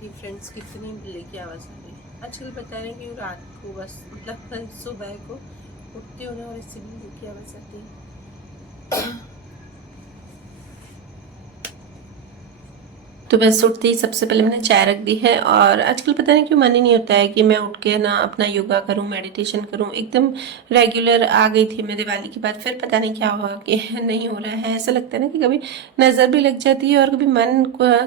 देखिए फ्रेंड्स, कितनी बिल्ली की आवाज़ आ रही है। आजकल बता रहे हैं कि वो रात को बस मतलब सुबह को उठते हो ना और इससे बिल्ली की आवाज़ आती है। तो बस उठते ही सबसे पहले मैंने चाय रख दी है और आजकल पता नहीं क्यों मन ही नहीं होता है कि मैं उठ के ना अपना योगा करूं, मेडिटेशन करूं। एकदम रेगुलर आ गई थी मैं दिवाली के बाद, फिर पता नहीं क्या हुआ कि नहीं हो रहा है। ऐसा लगता है ना कि कभी नज़र भी लग जाती है और कभी मन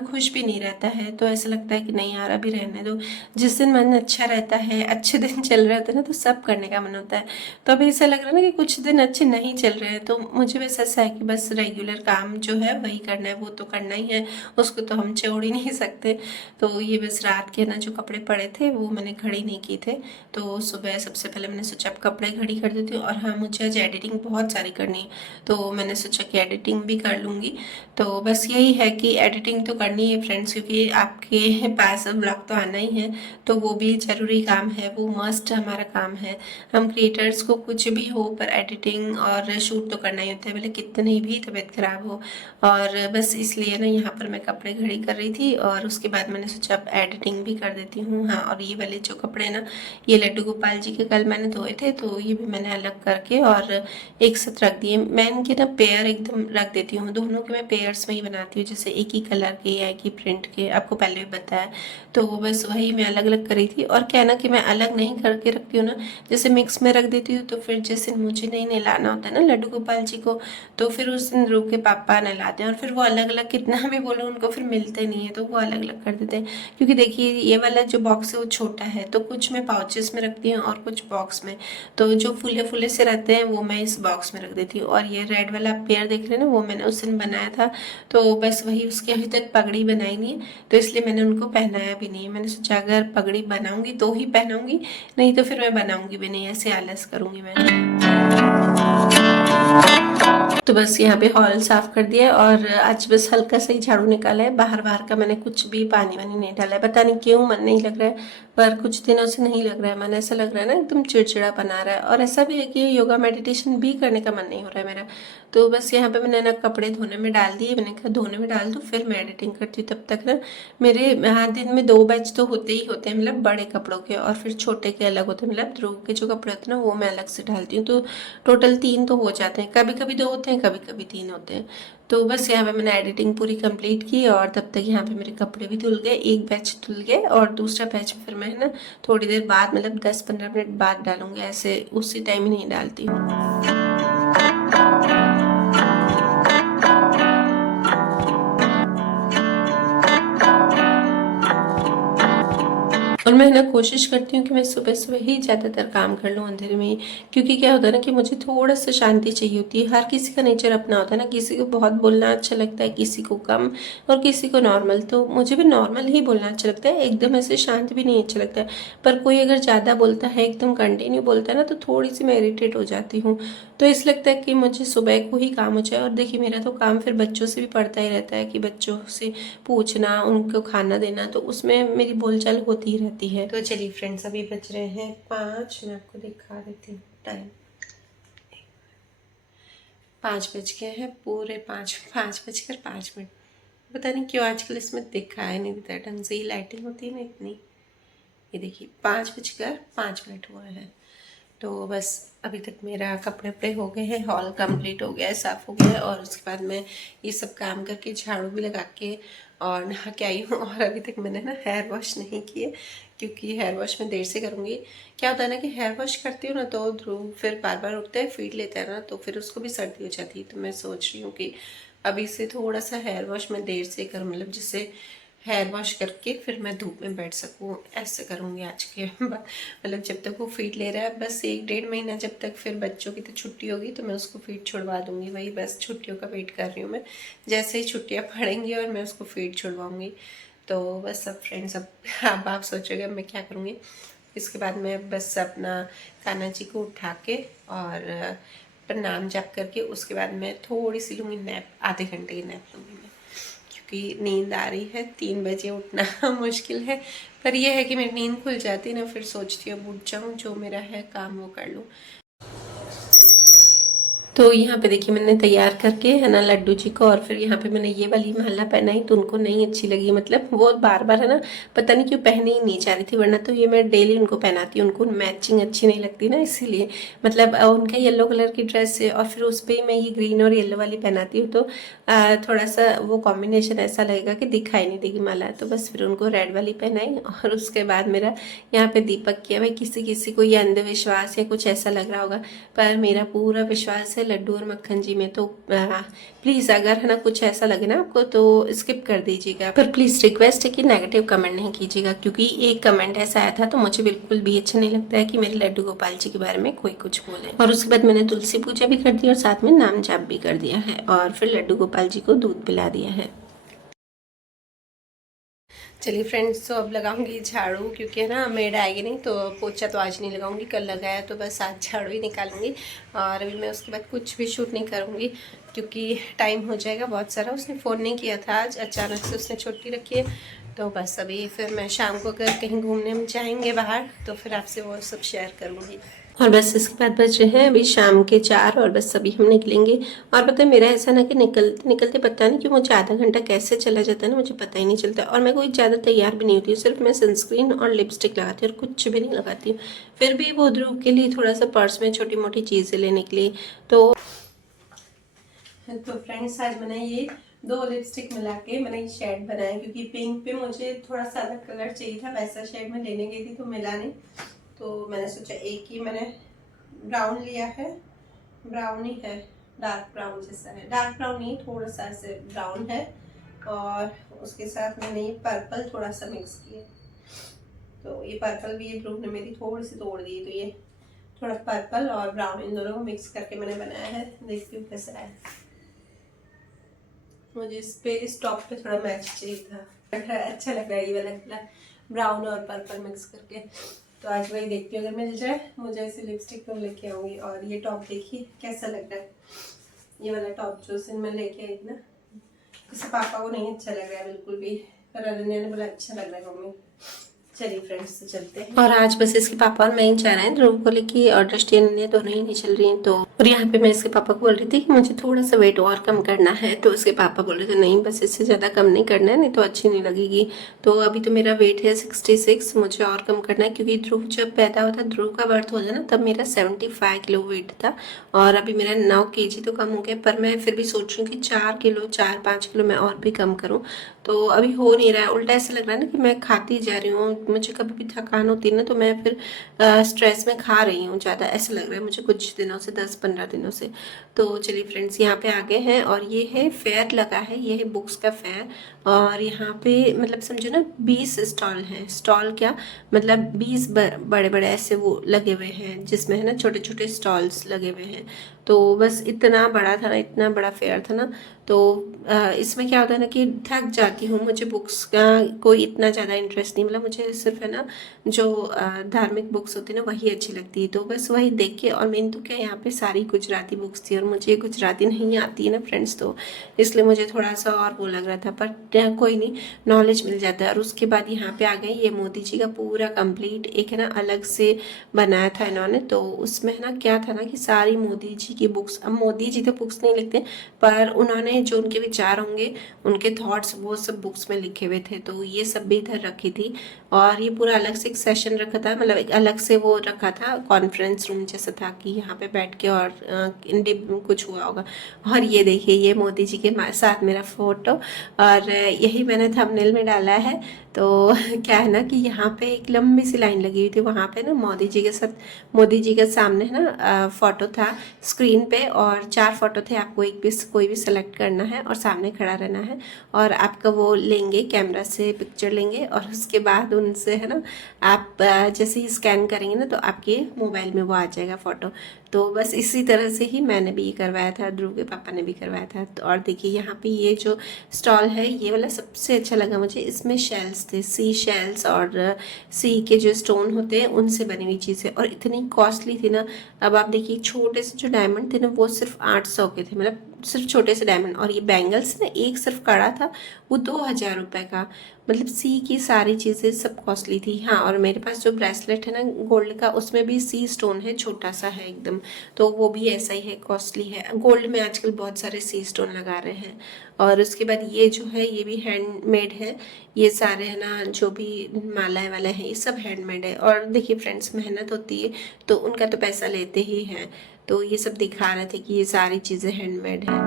खुश भी नहीं रहता है। तो ऐसा लगता है कि नहीं यार, अभी रहने दो। जिस दिन मन अच्छा रहता है, अच्छे दिन चल रहे होते हैं ना, तो सब करने का मन होता है। तो अभी ऐसा लग रहा है ना कि कुछ दिन अच्छे नहीं चल रहे हैं, तो मुझे बस ऐसा है कि बस रेगुलर काम जो है वही करना है, वो तो करना ही है, उसको तो हम छोड़ ही नहीं सकते। तो ये बस रात के ना जो कपड़े पड़े थे वो मैंने घड़ी नहीं किए थे, तो सुबह सबसे पहले मैंने सोचा अब कपड़े घड़ी कर देती हूँ। और हाँ, मुझे आज एडिटिंग बहुत सारी करनी है, तो मैंने सोचा कि एडिटिंग भी कर लूँगी। तो बस यही है कि एडिटिंग तो करनी है फ्रेंड्स, क्योंकि आपके पास ब्लॉग तो आना ही है, तो वो भी ज़रूरी काम है, वो मस्ट हमारा काम है। हम क्रिएटर्स को कुछ भी हो पर एडिटिंग और शूट तो करना ही होता है, भले कितनी भी तबीयत खराब हो। और बस इसलिए ना यहाँ पर मैं कपड़े घड़ी कर रही थी और उसके बाद मैंने सोचा अब एडिटिंग भी कर देती हूँ। हाँ, और ये वाले जो कपड़े ना, ये लड्डू गोपाल जी के कल मैंने धोए थे, तो ये भी मैंने अलग करके और एक साथ रख दिए। मैं इनके ना पेयर एकदम रख देती हूँ, दोनों के मैं पेयर्स में ही बनाती हूँ, जैसे एक ही कलर के या एक ही प्रिंट के, आपको पहले भी बताया। तो बस वही मैं अलग अलग कर रही थी। और क्या ना कि मैं अलग नहीं करके रखती हूँ ना, जैसे मिक्स में रख देती हूँ, तो फिर जिस दिन मुझे नहीं नहलाना होता है ना लड्डू गोपाल जी को, तो फिर उस दिन रूप के पापा नहलाते हैं और फिर वो अलग अलग, कितना भी बोलो उनको फिर मिलते नहीं है, तो वो अलग अलग कर देते हैं। क्योंकि देखिए ये वाला जो बॉक्स है वो छोटा है, तो कुछ मैं पाउचेस में रखती हूँ और कुछ बॉक्स में। तो जो फूले फूले से रहते हैं वो मैं इस बॉक्स में रख देती हूँ। और ये रेड वाला पेयर देख रहे हैं ना, वो मैंने उस दिन बनाया था, तो बस वही, उसकी अभी तक पगड़ी बनाई नहीं है, तो इसलिए मैंने उनको पहनाया भी नहीं है। मैंने सोचा अगर पगड़ी बनाऊंगी तो ही पहनाऊंगी, नहीं तो फिर मैं बनाऊंगी भी नहीं, ऐसे आलस करूंगी मैं। तो बस यहाँ पे हॉल साफ कर दिया है और आज बस हल्का सा ही झाड़ू निकाला है। बाहर बाहर का मैंने कुछ भी पानी वानी नहीं डाला है, पता नहीं क्यों मन नहीं लग रहा है, पर कुछ दिनों से नहीं लग रहा है मन। ऐसा लग रहा है ना एकदम चिड़चिड़ा बना रहा है। और ऐसा भी है कि योगा मेडिटेशन भी करने का मन नहीं हो रहा है मेरा। तो बस यहाँ पे मैंने ना कपड़े धोने में डाल दिए, मैंने कहा धोने में डाल दूँ फिर मैं एडिटिंग करती हूँ। तब तक ना मेरे हाँ दिन में 2 बैच तो होते ही होते हैं, मतलब बड़े कपड़ों के, और फिर छोटे के अलग होते हैं, मतलब ध्रुव के जो कपड़े होते हैं ना वो मैं अलग से डालती हूँ। तो टोटल 3 तो हो जाते हैं, कभी कभी 2 होते हैं, कभी कभी 3 होते हैं। तो बस यहाँ पे मैंने एडिटिंग पूरी कंप्लीट की और तब तक यहाँ पे मेरे कपड़े भी धुल गए, एक बैच धुल गए और दूसरा बैच फिर मैं ना थोड़ी देर बाद, मतलब 10-15 मिनट बाद डालूंगी, ऐसे उसी टाइम ही नहीं डालती हूँ। और मैं ना कोशिश करती हूँ कि मैं सुबह सुबह ही ज़्यादातर काम कर लूँ अंधेरे में ही, क्योंकि क्या होता है ना कि मुझे थोड़ा सा शांति चाहिए होती है। हर किसी का नेचर अपना होता है ना, किसी को बहुत बोलना अच्छा लगता है, किसी को कम, और किसी को नॉर्मल। तो मुझे भी नॉर्मल ही बोलना अच्छा लगता है, एकदम ऐसे शांत भी नहीं अच्छा लगता है। पर कोई अगर ज़्यादा बोलता है, एकदम कंटिन्यू बोलता है ना, तो थोड़ी सी मैं इरिटेट हो जाती हूँ। तो इस लगता है कि मुझे सुबह को ही काम हो जाए। और देखिए मेरा तो काम फिर बच्चों से भी पड़ता ही रहता है, कि बच्चों से पूछना, उनको खाना देना, तो उसमें मेरी बोलचाल होती ही रहती है। तो चलिए फ्रेंड्स, अभी बज रहे हैं 5, मैं आपको दिखा देती हूँ टाइम। 5 बज गए हैं, पूरे 5 बजकर 5 मिनट। पता नहीं क्यों आजकल इसमें दिखाई नहीं देता ढंग से, ही लाइटिंग होती है ना इतनी। ये देखिए 5 बजकर 5 मिनट हुए हैं। तो बस अभी तक मेरा कपड़े वपड़े हो गए हैं, हॉल कंप्लीट हो गया है, साफ़ हो गया है, और उसके बाद मैं ये सब काम करके झाड़ू भी लगा के और नहा के आई हूँ। और अभी तक मैंने ना हेयर वॉश नहीं किए, क्योंकि हेयर वॉश मैं देर से करूँगी। क्या होता है ना कि हेयर वॉश करती हूँ ना तो ध्रुव फिर बार बार उठता है, फीड लेता है ना, तो फिर उसको भी सर्दी हो जाती है। तो मैं सोच रही हूँ कि अभी से थोड़ा सा हेयर वॉश मैं देर से करूँ, मतलब जिससे हेयर वॉश करके फिर मैं धूप में बैठ सकूँ, ऐसे करूँगी आज के बाद। मतलब जब तक वो फीड ले रहा है, बस 1-1.5 महीना, जब तक फिर बच्चों की तो छुट्टी होगी तो मैं उसको फीड छुड़वा दूँगी। वही बस छुट्टियों का वेट कर रही हूँ मैं, जैसे ही छुट्टियाँ पड़ेंगी और मैं उसको फीड छुड़वाऊँगी। तो बस अब फ्रेंड्स, अब आप सोचोगे अब मैं क्या करूँगी। इसके बाद मैं बस अपना कान्हा जी को उठा के और प्रणाम जाप करके उसके बाद मैं थोड़ी सी लूँगी नैप, आधे घंटे की नैप लूँगी मैं, क्योंकि नींद आ रही है। 3 बजे उठना मुश्किल है, पर यह है कि मेरी नींद खुल जाती ना, फिर सोचती हूँ अब उठ जाऊँ, जो मेरा है काम वो कर लूँ। तो यहाँ पे देखिए मैंने तैयार करके है ना लड्डू जी को, और फिर यहाँ पे मैंने ये वाली माला पहनाई तो उनको नहीं अच्छी लगी, मतलब वो बार बार है ना पता नहीं क्यों पहने ही नहीं चाह रही थी, वरना तो ये मैं डेली उनको पहनाती हूँ, उनको मैचिंग अच्छी नहीं लगती ना, इसीलिए मतलब उनका येलो कलर की ड्रेस है और फिर उस पर ही मैं ये ग्रीन और येलो वाली पहनाती हूँ, तो थोड़ा सा वो कॉम्बिनेशन ऐसा लगेगा कि दिखाई नहीं देगी माला, तो बस फिर उनको रेड वाली पहनाई। और उसके बाद मेरा यहाँ पे दीपक किया। भाई किसी किसी को ये अंधविश्वास या कुछ ऐसा लग रहा होगा, पर मेरा पूरा विश्वास है लड्डू और मक्खन जी में, तो प्लीज़ अगर है ना कुछ ऐसा लगे ना आपको तो स्किप कर दीजिएगा, पर प्लीज़ रिक्वेस्ट है कि नेगेटिव कमेंट नहीं कीजिएगा, क्योंकि एक कमेंट ऐसा आया था तो मुझे बिल्कुल भी अच्छा नहीं लगता है कि मेरे लड्डू गोपाल जी के बारे में कोई कुछ बोले। और उसके बाद मैंने तुलसी पूजा भी कर दी और साथ में नाम जाप भी कर दिया है और फिर लड्डू गोपाल जी को दूध पिला दिया है। चलिए फ्रेंड्स, तो अब लगाऊंगी झाड़ू, क्योंकि है ना मेड आएगी नहीं तो पोछा तो आज नहीं लगाऊंगी, कल लगाया तो बस आज झाड़ू ही निकालूंगी। और अभी मैं उसके बाद कुछ भी शूट नहीं करूंगी क्योंकि टाइम हो जाएगा बहुत सारा। उसने फ़ोन नहीं किया था आज, अचानक से उसने छुट्टी रखी है, तो बस अभी फिर मैं शाम को अगर कहीं घूमने में जाएंगे बाहर तो फिर आपसे वो सब शेयर करूँगी। और बस इसके बाद बज रहे हैं अभी शाम के 4 और बस अभी हम निकलेंगे। और पता है मेरा ऐसा ना कि निकलते निकलते पता नहीं कि मुझे आधा घंटा कैसे चला जाता है ना, मुझे पता ही नहीं चलता। और मैं कोई ज़्यादा तैयार भी नहीं होती हूँ, सिर्फ मैं सनस्क्रीन और लिपस्टिक लगाती हूँ और कुछ भी नहीं लगाती हूँ। फिर भी वो ध्रुव के लिए थोड़ा सा पर्स में छोटी मोटी चीज़ें लेने के लिए तो फ्रेंड्स आज मैंने ये 2 लिपस्टिक मिला के मैंने ये शेड बनाया, क्योंकि पिंक पे मुझे थोड़ा सा अलग कलर चाहिए था, वैसा शेड में लेने गई थी तो मिला नहीं, तो मैंने सोचा एक ही मैंने ब्राउन लिया है, ब्राउन ही है, डार्क ब्राउन जैसा है, डार्क ब्राउन नहीं थोड़ा सा ऐसे ब्राउन है। और उसके साथ मैंने ये पर्पल थोड़ा सा मिक्स किया, तो ये पर्पल भी ये ध्रुव ने मेरी थोड़ी सी तोड़ दी, तो ये थोड़ा पर्पल और ब्राउन इन दोनों को मिक्स करके मैंने बनाया है। देखती हूँ कैसा है। मुझे इस पे इस टॉप पे थोड़ा मैच चाहिए था, अच्छा लग रहा है ये वाला कलर ब्राउन और पर्पल मिक्स करके, तो आज वही देखती हूँ, अगर मिल जाए मुझे ऐसे लिपस्टिक तो लेके आऊँगी। और ये टॉप देखिए कैसा लग रहा है, ये वाला टॉप जो सिन में लेके आई ना, किसी पापा को नहीं अच्छा लग रहा है बिल्कुल भी, पर अनन्या ने बोला अच्छा लग रहा है मम्मी। चलिए फ्रेंड्स तो चलते हैं। और आज बस इसके पापा और मैं ही जा रहे हैं ध्रुव को लेके, और दृष्टि अनन्या दोनों ही नहीं चल रही हैं। तो और यहाँ पे मैं इसके पापा को बोल रही थी कि मुझे थोड़ा सा वेट और कम करना है, तो उसके पापा बोल रहे थे नहीं बस इससे ज़्यादा कम नहीं करना है, नहीं तो अच्छी नहीं लगेगी। तो अभी तो मेरा वेट है 66, मुझे और कम करना है, क्योंकि ध्रुव जब पैदा हुआ था, ध्रुव का बर्थ हुआ था ना, तब मेरा 75 किलो वेट था और अभी मेरा 9 kg तो कम हो गया, पर मैं फिर भी सोच रही हूँ कि 4-5 किलो मैं और भी कम करूँ। तो अभी हो नहीं रहा है, उल्टा ऐसा लग रहा है ना कि मैं खाती जा रही हूँ, मुझे कभी भी थकान होती है ना तो मैं फिर स्ट्रेस में खा रही हूँ ज़्यादा, ऐसा लग रहा है मुझे कुछ दिनों से, 10-15 दिनों से। तो चलिए फ्रेंड्स यहाँ पे आ गए हैं और ये है फेयर लगा है, ये है बुक्स का फेयर। और यहाँ पे मतलब समझो ना 20 स्टॉल हैं, स्टॉल क्या मतलब 20 बड़े बड़े ऐसे वो लगे हुए हैं, जिसमें है ना छोटे छोटे स्टॉल्स लगे हुए हैं। तो बस इतना बड़ा था ना, इतना बड़ा फेयर था ना, तो इसमें क्या होता है ना कि थक जाती हूँ, मुझे बुक्स का कोई इतना ज़्यादा इंटरेस्ट नहीं, मतलब मुझे सिर्फ है ना जो धार्मिक बुक्स होती है ना वही अच्छी लगती है, तो बस वही देख के। और मेन तो क्या यहाँ पे सारी गुजराती बुक्स थी और मुझे गुजराती नहीं आती है ना फ्रेंड्स, तो इसलिए मुझे थोड़ा सा और वो लग रहा था, पर कोई नहीं, नॉलेज मिल जाता है। और उसके बाद यहाँ पे आ गए, ये मोदी जी का पूरा कंप्लीट एक है ना अलग से बनाया था इन्होंने, तो उसमें है ना क्या था ना कि सारी मोदी जी की बुक्स, अब मोदी जी तो बुक्स नहीं लिखते पर उन्होंने जो उनके विचार होंगे, उनके थॉट्स, वो सब बुक्स में लिखे हुए थे, तो ये सब भी इधर रखी थी। और ये पूरा अलग से एक सेशन रखा था, मतलब एक अलग से वो रखा था, कॉन्फ्रेंस रूम जैसा था कि यहाँ पे बैठ के और कुछ हुआ होगा। और ये देखिए ये मोदी जी के साथ मेरा फोटो, और यही मैंने थंबनेल में डाला है। तो क्या है ना कि यहाँ पे एक लंबी सी लाइन लगी हुई थी, वहाँ पे ना मोदी जी के साथ, मोदी जी के सामने है ना फोटो था स्क्रीन पे, और 4 फोटो थे, आपको एक भी कोई भी सेलेक्ट करना है और सामने खड़ा रहना है, और आपका वो लेंगे कैमरा से पिक्चर लेंगे, और उसके बाद उनसे है ना आप जैसे ही स्कैन करेंगे ना तो आपके मोबाइल में वो आ जाएगा फ़ोटो। तो बस इसी तरह से ही मैंने भी ये करवाया था, ध्रुव के पापा ने भी करवाया था। तो और देखिए यहाँ पे ये जो स्टॉल है ये वाला सबसे अच्छा लगा मुझे, इसमें शेल्स थे, सी शेल्स और सी के जो स्टोन होते हैं उनसे बनी हुई चीज़ें, और इतनी कॉस्टली थी ना। अब आप देखिए छोटे से जो डायमंड थे ना वो सिर्फ 800 के थे, मतलब सिर्फ छोटे से डायमंड। और ये बैंगल्स ना, एक सिर्फ कड़ा था वो 2000 रुपये का। मतलब सी की सारी चीज़ें सब कॉस्टली थी। हाँ, और मेरे पास जो ब्रेसलेट है ना गोल्ड का, उसमें भी सी स्टोन है, छोटा सा है एकदम, तो वो भी ऐसा ही है, कॉस्टली है। गोल्ड में आजकल बहुत सारे सी स्टोन लगा रहे हैं। और उसके बाद ये जो है ये भी हैंडमेड है। ये सारे है ना जो भी मालाएं वाला है ये सब हैंडमेड है। और देखिए फ्रेंड्स, मेहनत होती है तो उनका तो पैसा लेते ही हैं। तो ये सब दिखा रहे थे कि ये सारी चीज़ें हैंडमेड है।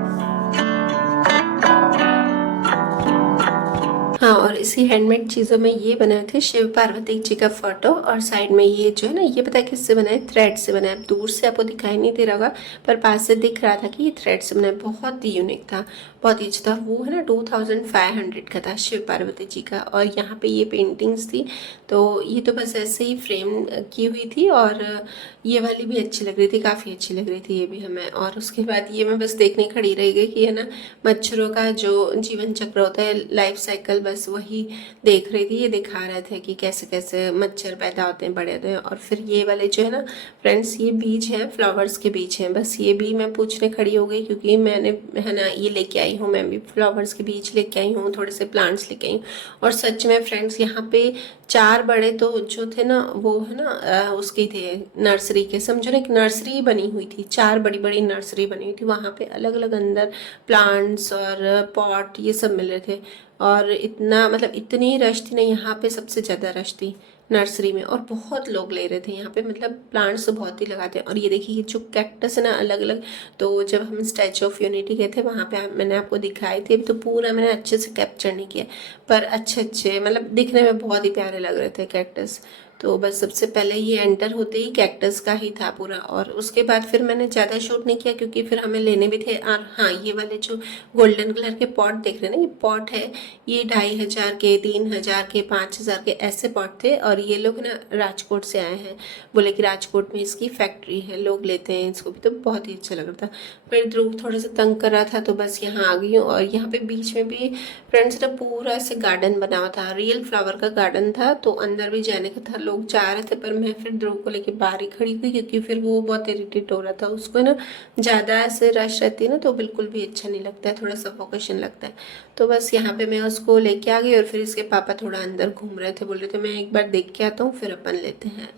हाँ, और इसी हैंडमेड चीज़ों में ये बनाए थे शिव पार्वती जी का फोटो। और साइड में ये जो है ना, ये पता है किससे बना है? थ्रेड से बना है। दूर से आपको दिखाई नहीं दे रहा होगा, पर पास से दिख रहा था कि ये थ्रेड से बना है। बहुत ही यूनिक था, बहुत ही अच्छा था। वो है ना 2500 का था शिव पार्वती जी का। और यहाँ पे ये पेंटिंग्स थी, तो ये तो बस ऐसे ही फ्रेम की हुई थी। और ये वाली भी अच्छी लग रही थी, काफ़ी अच्छी लग रही थी ये भी हमें। और उसके बाद ये मैं बस देखने खड़ी रह गई कि है ना मच्छरों का जो जीवन चक्र होता है, लाइफ साइकिल, बस वही देख रही थी। ये दिखा रहे थे कि कैसे कैसे मच्छर पैदा होते हैं, बड़े होते हैं। और फिर ये वाले जो है ना फ्रेंड्स, ये बीज हैं, फ्लावर्स के बीज हैं। बस ये भी मैं पूछने खड़ी हो गई क्योंकि मैंने है ना ये लेके आई हूँ, मैं भी फ्लावर्स के बीज लेके आई हूँ, थोड़े से प्लांट्स लेके आई हूँ। और सच में फ्रेंड्स, यहाँ पे 4 बड़े तो जो थे ना वो है ना उसके थे, नर्सरी के, समझो ना एक नर्सरी बनी हुई थी। 4 बड़ी बड़ी नर्सरी बनी हुई थी, वहाँ पे अलग अलग अंदर प्लांट्स और पॉट ये सब मिल रहे थे। और इतना मतलब इतनी रश थी ना, यहाँ पे सबसे ज़्यादा रश थी नर्सरी में। और बहुत लोग ले रहे थे यहाँ पे, मतलब प्लांट्स तो बहुत ही लगाते हैं। और ये देखिए ये जो कैक्टस है ना अलग अलग, तो जब हम स्टैचू ऑफ यूनिटी गए थे वहाँ पे मैंने आपको दिखाई थी, तो पूरा मैंने अच्छे से कैप्चर नहीं किया, पर अच्छे अच्छे मतलब दिखने में बहुत ही प्यारे लग रहे थे कैक्टस। तो बस सबसे पहले ये एंटर होते ही कैक्टस का ही था पूरा। और उसके बाद फिर मैंने ज़्यादा शूट नहीं किया क्योंकि फिर हमें लेने भी थे। और हाँ, ये वाले जो गोल्डन कलर के पॉट देख रहे हैं ना, ये पॉट है, ये 2500 के, 3000 के, 5000 के ऐसे पॉट थे। और ये लोग ना राजकोट से आए हैं, बोले कि राजकोट में इसकी फैक्ट्री है, लोग लेते हैं इसको भी। तो बहुत ही अच्छा लग रहा था। फिर ध्रुव थोड़ा सा तंग कर रहा था तो बस यहाँ आ गई हूँ। और यहाँ पे बीच में भी फ्रेंड्स ना पूरा ऐसे गार्डन बना हुआ था, रियल फ्लावर का गार्डन था। तो अंदर भी जाने का था, लोग जा रहे थे, पर मैं फिर ध्रुव को लेके बाहर ही खड़ी हुई क्योंकि फिर वो बहुत इरिटेट हो रहा था। उसको ना ज़्यादा ऐसे रश रहती है ना तो बिल्कुल भी अच्छा नहीं लगता है, थोड़ा सफोकेशन लगता है। तो बस यहाँ पे मैं उसको लेके आ गई। और फिर इसके पापा थोड़ा अंदर घूम रहे थे, बोल रहे थे मैं एक बार देख के आता हूँ फिर अपन लेते हैं।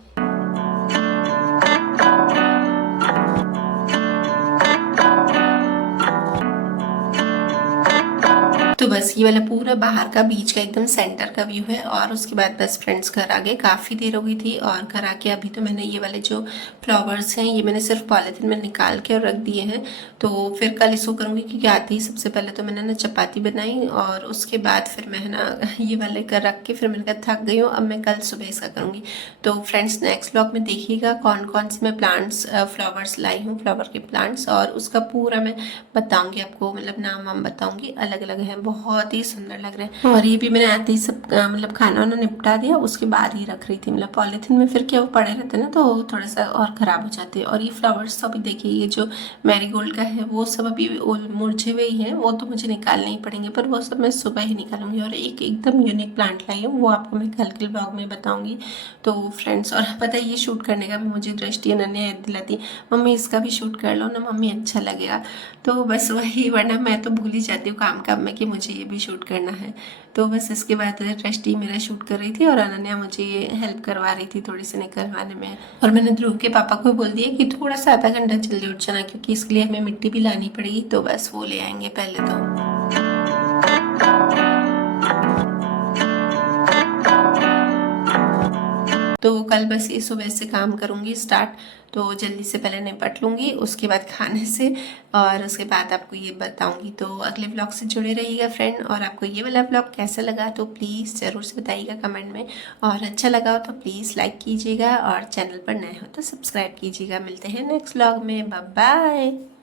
तो बस ये वाला पूरा बाहर का बीच का एकदम सेंटर का व्यू है। और उसके बाद बस फ्रेंड्स घर आ गए, काफ़ी देर हो गई थी। और घर आके अभी तो मैंने ये वाले जो फ्लावर्स हैं ये मैंने सिर्फ पॉलीथिन में निकाल के और रख दिए हैं। तो फिर कल इसको करूँगी क्योंकि आती ही सबसे पहले तो मैंने ना चपाती बनाई। और उसके बाद फिर मैं ना ये वाले कर रख के फिर मैंने कहा थक गई हूँ, अब मैं कल सुबह इसका करूँगी। तो फ्रेंड्स नेक्स्ट ब्लॉग में देखिएगा कौन कौन से मैं प्लांट्स फ्लावर्स लाई हूँ, फ्लावर के प्लांट्स। और उसका पूरा मैं बताऊँगी आपको, मतलब नाम वाम बताऊँगी, अलग अलग है, बहुत ही सुंदर लग रहे हैं। और ये भी मैंने आते ही सब मतलब खाना वाना निपटा दिया, उसके बाद ही रख रही थी। मतलब पॉलीथिन में फिर क्या वो पड़े रहते ना तो थोड़ा सा और ख़राब हो जाते हैं। और ये फ्लावर्स तो अभी देखिए ये जो मैरीगोल्ड का है वो सब अभी मुरझे हुए ही हैं, वो तो मुझे निकालने ही पड़ेंगे, पर वो सब मैं सुबह ही निकालूंगी। और एक एकदम यूनिक प्लांट लाई हूँ, वो आपको मैं कल के ब्लॉग में बताऊँगी। तो फ्रेंड्स, और पता है ये शूट करने का भी मुझे दृष्टि अनन्या याद दिलाती, मम्मी इसका भी शूट कर लो ना मम्मी, अच्छा लगेगा। तो बस वही, वरना मैं तो भूल ही जाती हूँ काम काम में कि मुझे ये भी शूट करना है। तो बस इसके बाद दृष्टि मेरा शूट कर रही थी और अनन्या मुझे हेल्प करवा रही थी थोड़ी सी निकलवाने में। और मैंने ध्रुव के पापा को बोल दिया कि थोड़ा सा आधा घंटा जल्दी उठ जाना क्योंकि इसके लिए हमें मिट्टी भी लानी पड़ेगी, तो बस वो ले आएंगे पहले तो। तो कल बस ये सुबह से काम करूँगी स्टार्ट, तो जल्दी से पहले निपट लूँगी, उसके बाद खाने से, और उसके बाद आपको ये बताऊँगी। तो अगले ब्लॉग से जुड़े रहिएगा फ्रेंड। और आपको ये वाला ब्लॉग कैसा लगा तो प्लीज़ ज़रूर से बताइएगा कमेंट में। और अच्छा लगा हो तो प्लीज़ लाइक कीजिएगा, और चैनल पर नए हो तो सब्सक्राइब कीजिएगा। मिलते हैं नेक्स्ट ब्लॉग में, बाय बाय।